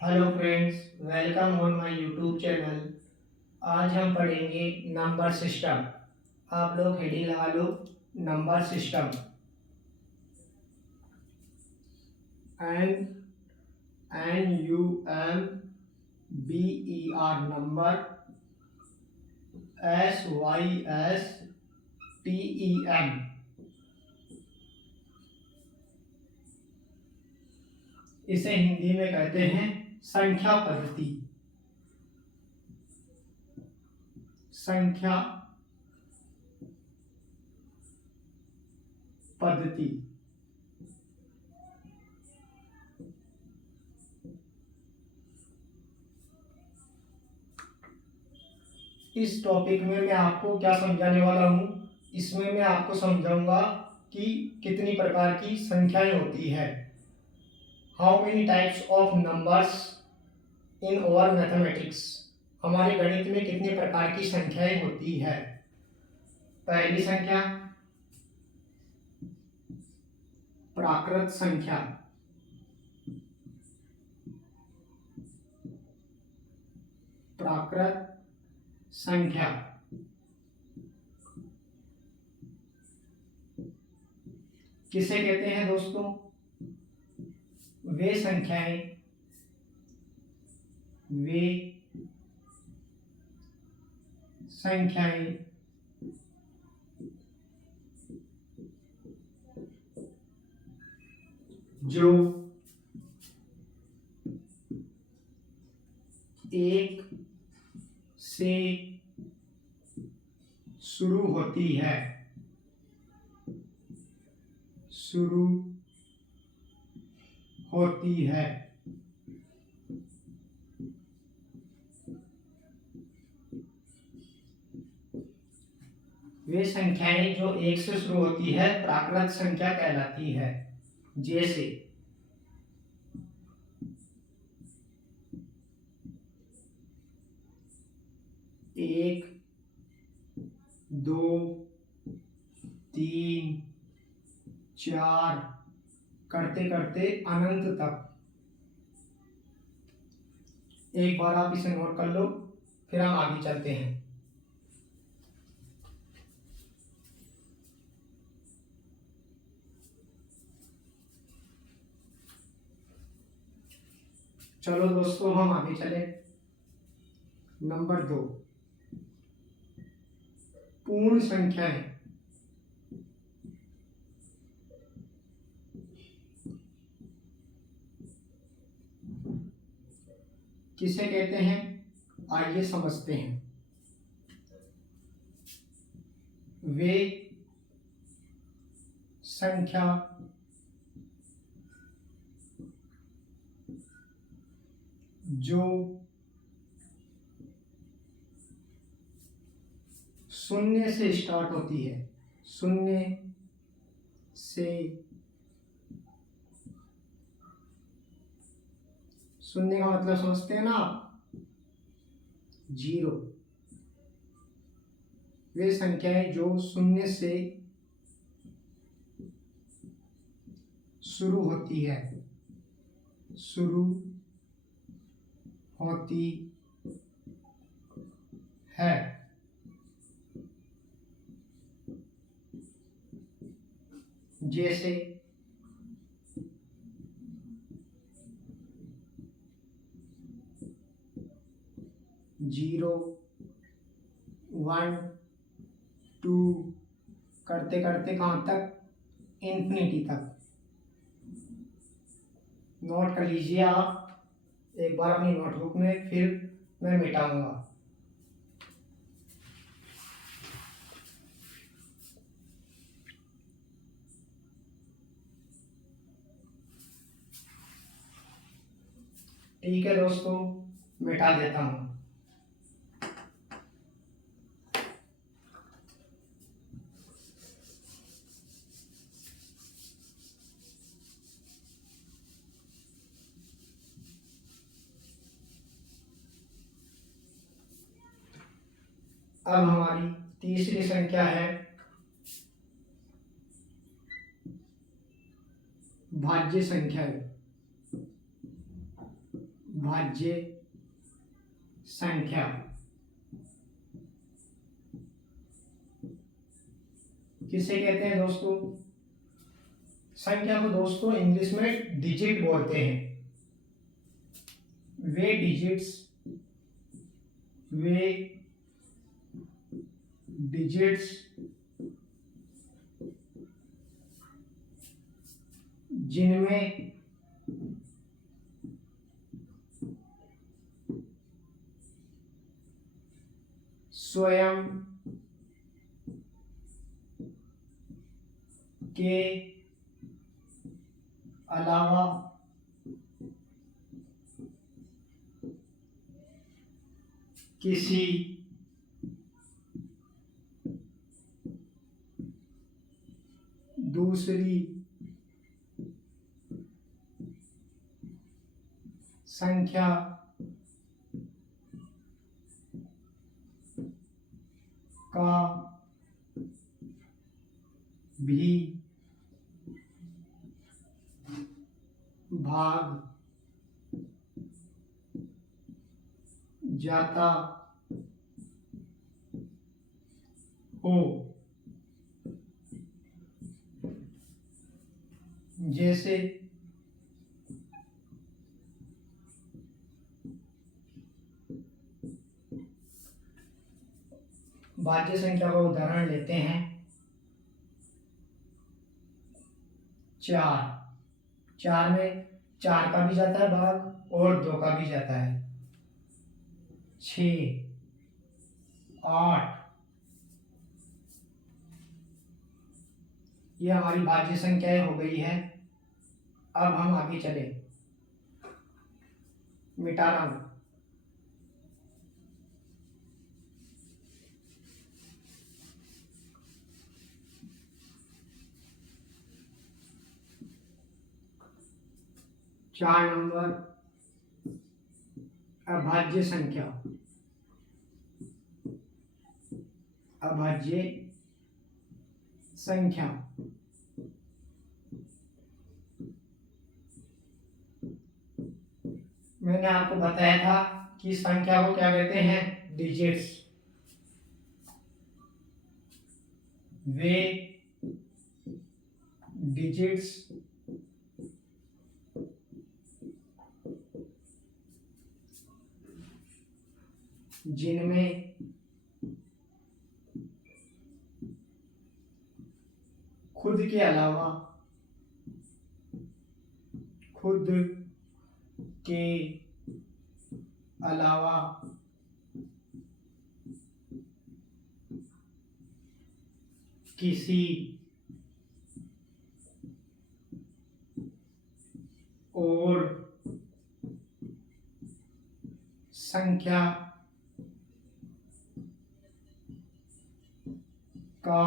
Hello friends, welcome on my YouTube channel. आज हम पढ़ेंगे नंबर सिस्टम। आप लोग हेडिंग लगा लो, number system. NUMBER number, SYSTEM। इसे हिंदी में कहते हैं संख्या पद्धति। संख्या पद्धति। इस टॉपिक में मैं आपको क्या समझाने वाला हूँ, इसमें मैं आपको समझाऊंगा कि कितनी प्रकार की संख्याएं होती है। How many types of numbers in our mathematics. हमारे गणित में कितने प्रकार की संख्याएं होती है। पहली संख्या प्राकृत संख्या। प्राकृत संख्या किसे कहते हैं दोस्तों? वे संख्याएं जो एक से शुरू होती है। वे संख्याएं जो एक से शुरू होती है प्राकृत संख्या कहलाती है। जैसे 1, 2, 3, 4 करते करते अनंत तक। एक बार आप इसे नोट कर लो, फिर हम आगे चलते हैं। चलो दोस्तों, हम आगे चले। नंबर 2, पूर्ण संख्याएं। किसे कहते हैं, आइए समझते हैं। वे संख्या जो शून्य से स्टार्ट होती है। शून्य से, शून्य का मतलब समझते हैं ना आप, 0। वे संख्याएं जो शून्य से शुरू होती है। जैसे 0, 1, 2 करते करते कहाँ तक? इन्फिनिटी तक। नोट कर लीजिए आप एक बार अपनी नोटबुक में, फिर मैं मिटाऊंगा। ठीक है दोस्तों, मिटा देता हूं। अब हमारी तीसरी संख्या है भाज्य संख्या। भाज्य संख्या। किसे कहते हैं दोस्तों? संख्या को दोस्तों इंग्लिश में डिजिट बोलते हैं। वे डिजिट्स जिनमें स्वयं के अलावा किसी दूसरी संख्या का भी भाग जाता हो। जैसे भाज्य संख्या का उदाहरण लेते हैं। 4 में 4 का भी जाता है भाग और 2 का भी जाता है। 6, 8, ये हमारी भाज्य संख्याएं हो गई है। अब हम आगे चले। मिटा रहा हूं। चार नंबर अभाज्य संख्या। अभाज्य संख्या मैंने आपको बताया था कि संख्या को क्या कहते हैं? डिजिट्स। वे डिजिट्स जिनमें खुद के अलावा किसी और संख्या का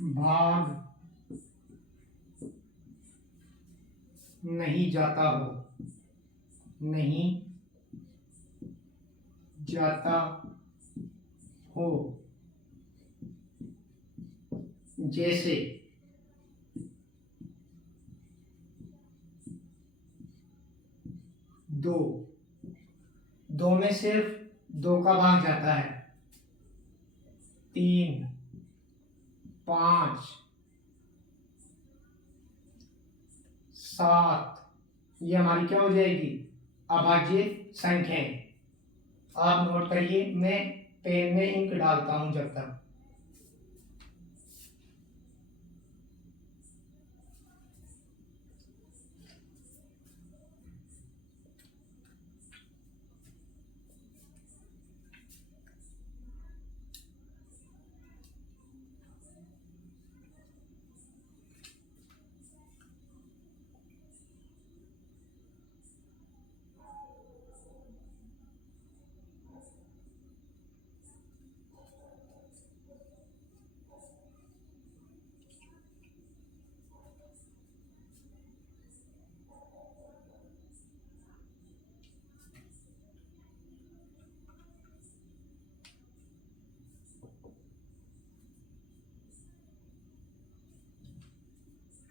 भाग नहीं जाता हो। जैसे 2 में सिर्फ 2 का भाग जाता है। 3, 5, 7, ये हमारी क्या हो जाएगी? अभाज्य संख्याएं। आप नोट करिए, मैं पेन में इंक डालता हूं जब तक।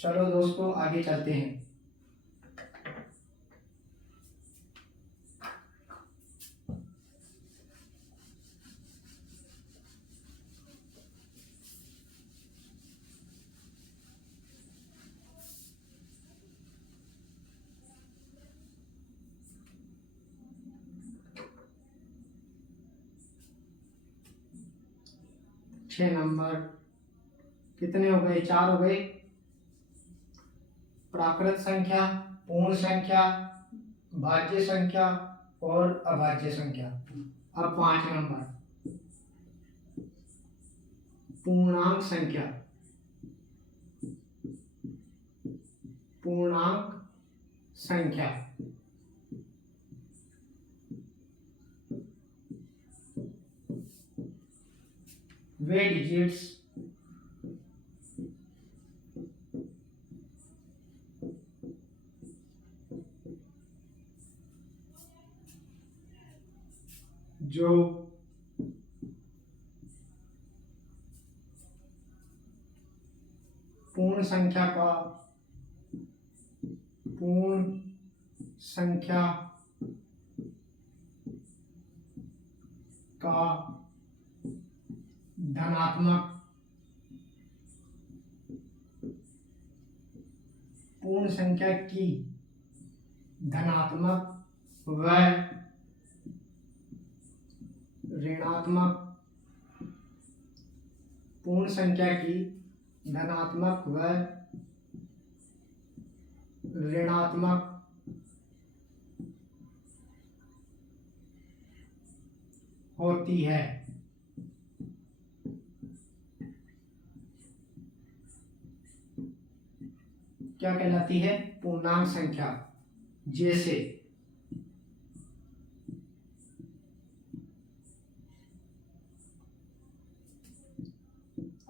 चलो दोस्तों आगे चलते हैं। 6 नंबर। कितने हो गए? 4 हो गए। प्राकृत संख्या, पूर्ण संख्या, भाज्य संख्या और अभाज्य संख्या। अब 5 नंबर, पूर्णांक संख्या। पूर्णांक संख्या वे डिजिट्स जो पूर्ण संख्या का धनात्मक पूर्ण संख्या की धनात्मक व ऋणात्मक पूर्ण संख्या की धनात्मक व ऋणात्मक होती है। क्या कहलाती है? पूर्णांक संख्या। जैसे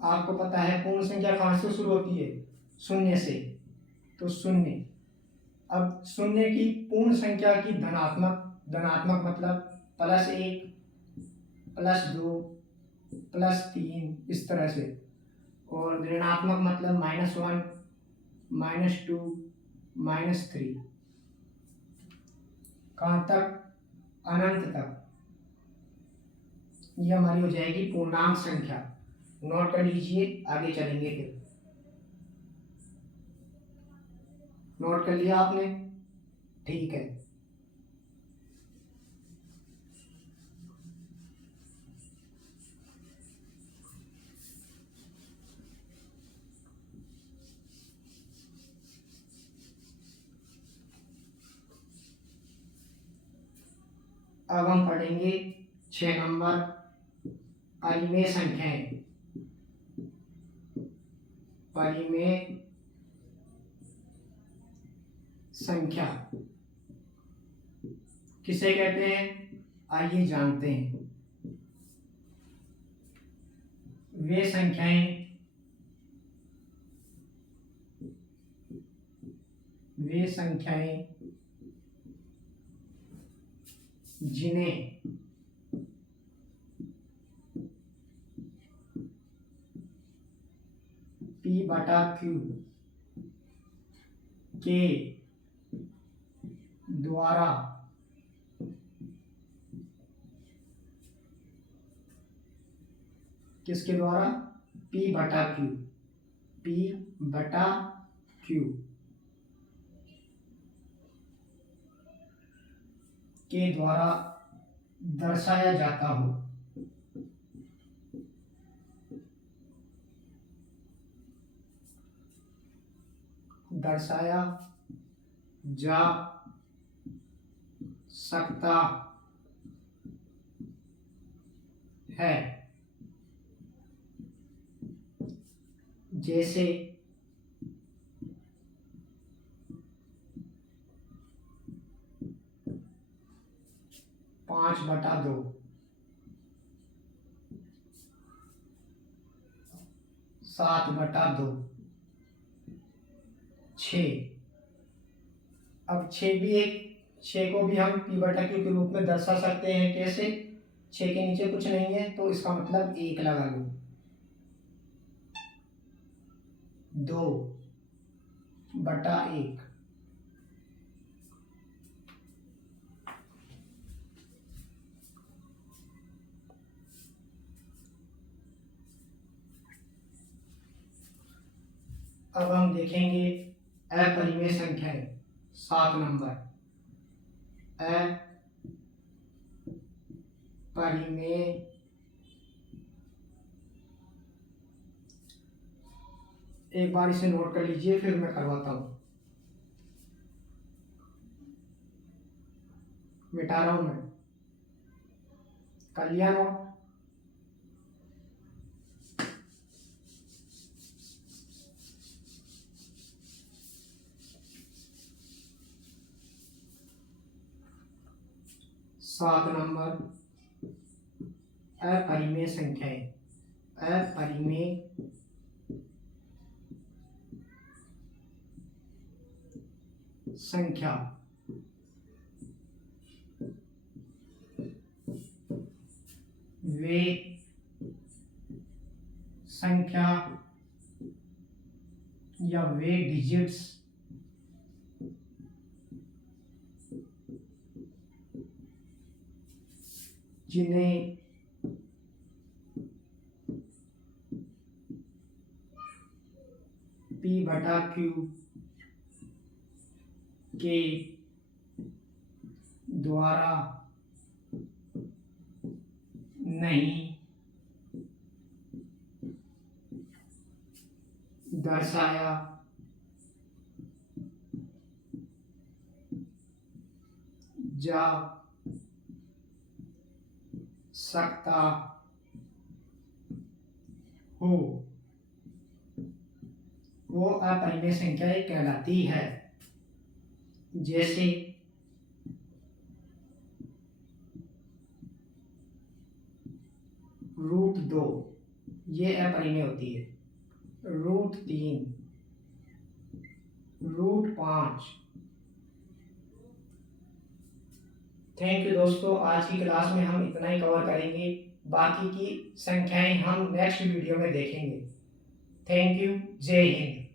आपको पता है पूर्ण संख्या कहां से शुरू होती है? शून्य से। तो शून्य। अब शून्य की पूर्ण संख्या की धनात्मक मतलब +1, +2, +3 इस तरह से। और ऋणात्मक मतलब -1, -2, -3 कहाँ तक? अनंत तक। यह हमारी हो जाएगी पूर्णांक संख्या। नोट कर लीजिए, आगे चलेंगे फिर। नोट कर लिया आपने? ठीक है। अब हम पढ़ेंगे 6 नंबर, परिमेय संख्याएं। परिमेय संख्या किसे कहते हैं? आइए जानते हैं। वे संख्याएं जिन्हें P/Q के द्वारा किसके द्वारा? P/Q के द्वारा दर्शाया जाता हो। दर्शाया जा सकता है। जैसे 5/2, 7/2, 6। अब 6 को भी हम P/Q के रूप में दर्शा सकते हैं। कैसे? 6 के नीचे कुछ नहीं है तो इसका मतलब 1 लगा लो। 2/1। अब हम देखेंगे अपरिमेय संख्याएं। 7 नंबर, अपरिमेय एक बार इसे नोट कर लीजिए, फिर मैं करवाता हूँ। मिटा रहा हूँ मैं। कर लिया नोट? सात नंबर, अपरिमेय संख्याएं। अपरिमेय संख्या वे संख्या या वे डिजिट्स जिन्हें P/Q के द्वारा नहीं दर्शाया जा सकता हो, वो अपरिमेय संख्याएं कहलाती है। जैसे √2, ये अपरिमेय होती है। √3, √5। थैंक यू दोस्तों, आज की क्लास में हम इतना ही कवर करेंगे। बाकी की संख्याएं हम नेक्स्ट वीडियो में देखेंगे। Thank you. जय हिंद।